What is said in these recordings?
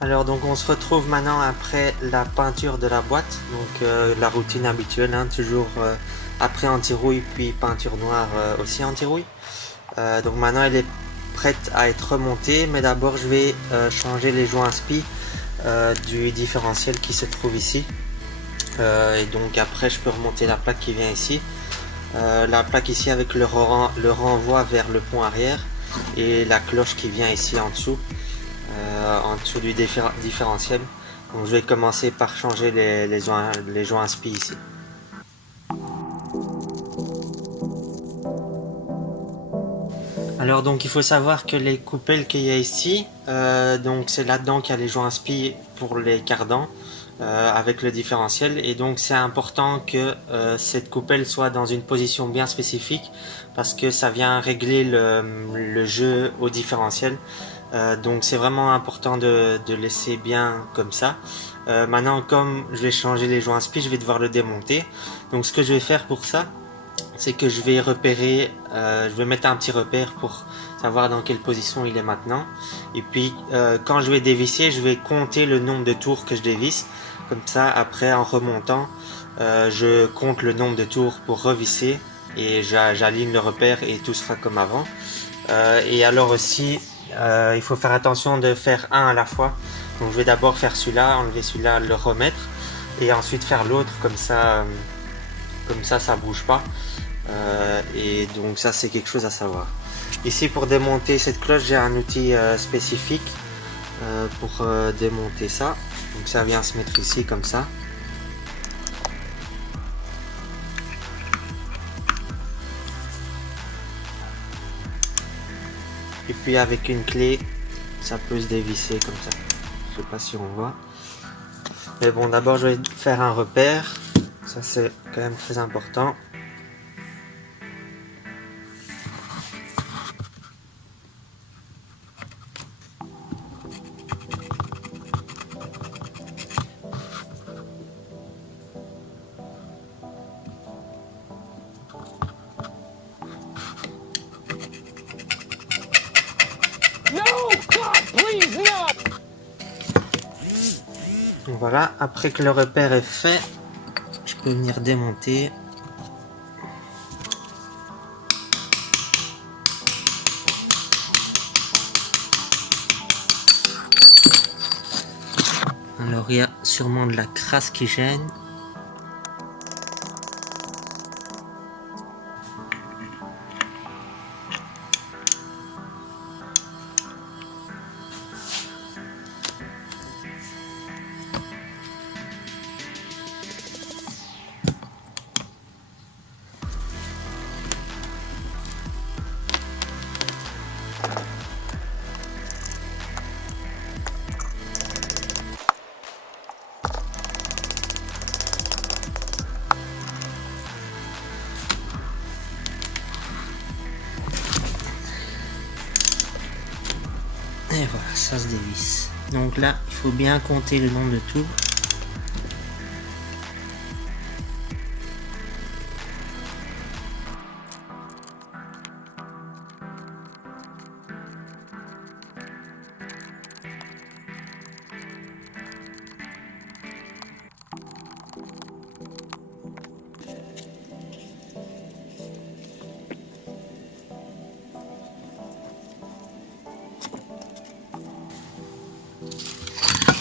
Alors donc on se retrouve maintenant après la peinture de la boîte, donc la routine habituelle, hein, toujours après anti-rouille puis peinture noire aussi anti-rouille. Donc maintenant elle est prête à être remontée, mais d'abord je vais changer les joints spi du différentiel qui se trouve ici. Et donc après je peux remonter la plaque qui vient ici. La plaque ici avec le renvoi vers le pont arrière et la cloche qui vient ici en dessous du différentiel. Donc je vais commencer par changer les joints spi ici. Alors donc il faut savoir que les coupelles qu'il y a ici, donc c'est là-dedans qu'il y a les joints spi pour les cardans avec le différentiel, et donc c'est important que cette coupelle soit dans une position bien spécifique parce que ça vient régler le jeu au différentiel. Donc c'est vraiment important de laisser bien comme ça. Maintenant comme je vais changer les joints spi, je vais devoir le démonter. Donc ce que je vais faire pour ça, c'est que je vais repérer, je vais mettre un petit repère pour savoir dans quelle position il est maintenant. Et puis quand je vais dévisser, je vais compter le nombre de tours que je dévisse. Comme ça, après en remontant, je compte le nombre de tours pour revisser et j'aligne le repère et tout sera comme avant. Et alors aussi, il faut faire attention de faire un à la fois. Donc je vais d'abord faire celui-là, enlever celui-là, le remettre et ensuite faire l'autre, comme ça bouge pas. Et donc ça c'est quelque chose à savoir. Ici pour démonter cette cloche, j'ai un outil spécifique pour démonter ça. Donc ça vient se mettre ici comme ça. Et puis avec une clé, ça peut se dévisser comme ça. Je sais pas si on voit. Mais bon, d'abord je vais faire un repère. Ça c'est quand même très important. Donc voilà, après que le repère est fait, je peux venir démonter. Alors il y a sûrement de la crasse qui gêne. Et voilà, ça se dévisse. Donc là, il faut bien compter le nombre de tours.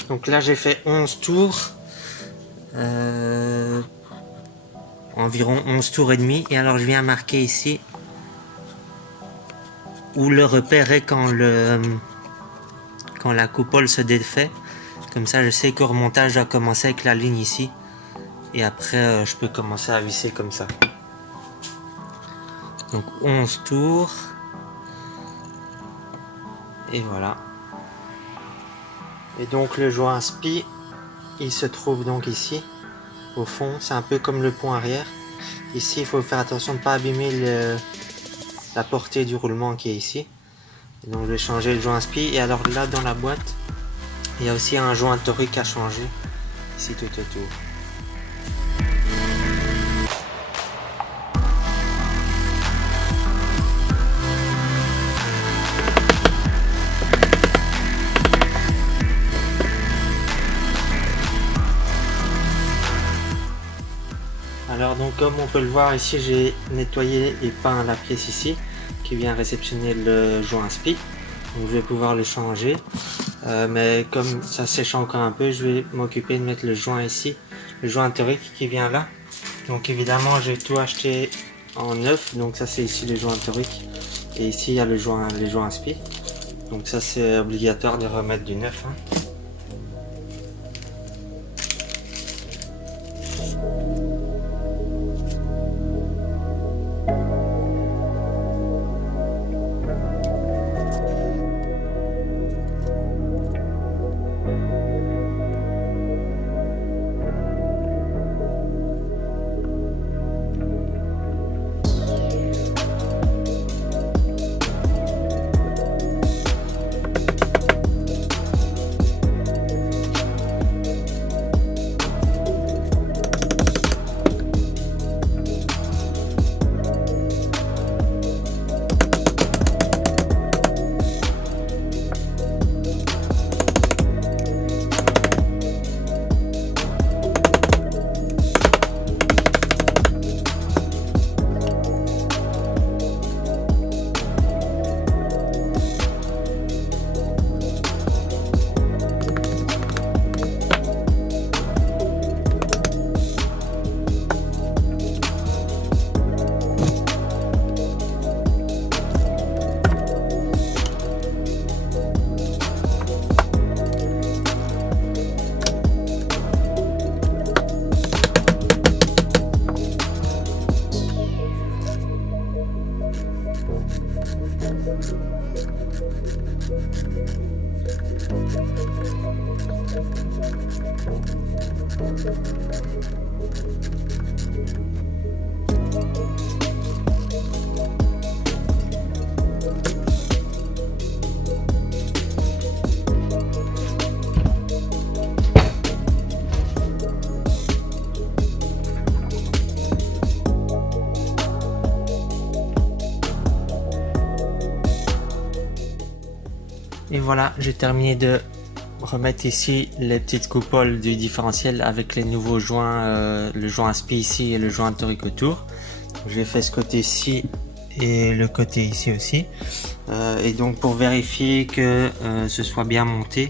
Donc là j'ai fait 11 tours, environ 11 tours et demi, et alors je viens marquer ici où le repère est quand la coupole se défait. Comme ça je sais que le remontage doit commencer avec la ligne ici, et après je peux commencer à visser comme ça. Donc 11 tours, et voilà. Et donc le joint spi, il se trouve donc ici, au fond, c'est un peu comme le pont arrière. Ici, il faut faire attention de ne pas abîmer la portée du roulement qui est ici. Et donc je vais changer le joint spi, et alors là dans la boîte, il y a aussi un joint torique à changer, ici tout autour. comme on peut le voir ici, j'ai nettoyé et peint la pièce ici qui vient réceptionner le joint spi. Donc je vais pouvoir le changer, mais comme ça sèche encore un peu, je vais m'occuper de mettre le joint ici, le joint théorique qui vient là. Donc évidemment j'ai tout acheté en neuf, donc ça c'est ici les joints théoriques et ici il y a les joints spi. Donc ça c'est obligatoire de remettre du neuf, hein. Et voilà, j'ai terminé de remettre ici les petites coupoles du différentiel avec les nouveaux joints, le joint spi ici et le joint torique autour. J'ai fait ce côté-ci et le côté ici aussi. Et donc pour vérifier que ce soit bien monté,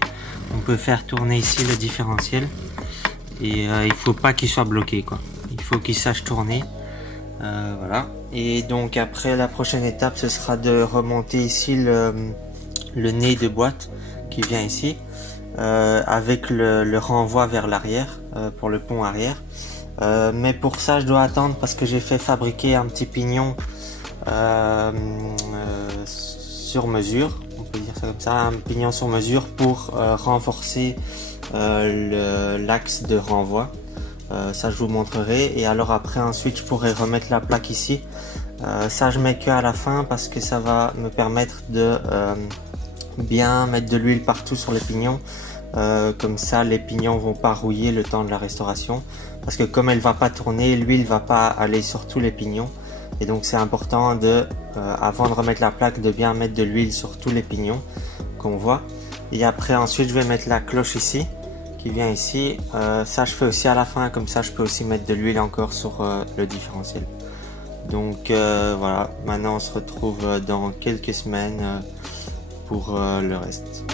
on peut faire tourner ici le différentiel. Et il faut pas qu'il soit bloqué, quoi. Il faut qu'il sache tourner. Voilà. Et donc après, la prochaine étape, ce sera de remonter ici le nez de boîte qui vient ici avec le renvoi vers l'arrière pour le pont arrière. Mais pour ça je dois attendre parce que j'ai fait fabriquer un petit pignon sur mesure, on peut dire ça comme ça, un pignon sur mesure pour renforcer l'axe de renvoi. Ça je vous montrerai, et alors après ensuite je pourrai remettre la plaque ici. Ça je mets que à la fin parce que ça va me permettre de bien mettre de l'huile partout sur les pignons, comme ça les pignons vont pas rouiller le temps de la restauration, parce que comme elle va pas tourner, l'huile va pas aller sur tous les pignons, et donc c'est important de avant de remettre la plaque de bien mettre de l'huile sur tous les pignons qu'on voit. Et après ensuite je vais mettre la cloche ici qui vient ici, ça je fais aussi à la fin, comme ça je peux aussi mettre de l'huile encore sur le différentiel. Donc voilà, maintenant on se retrouve dans quelques semaines pour le reste.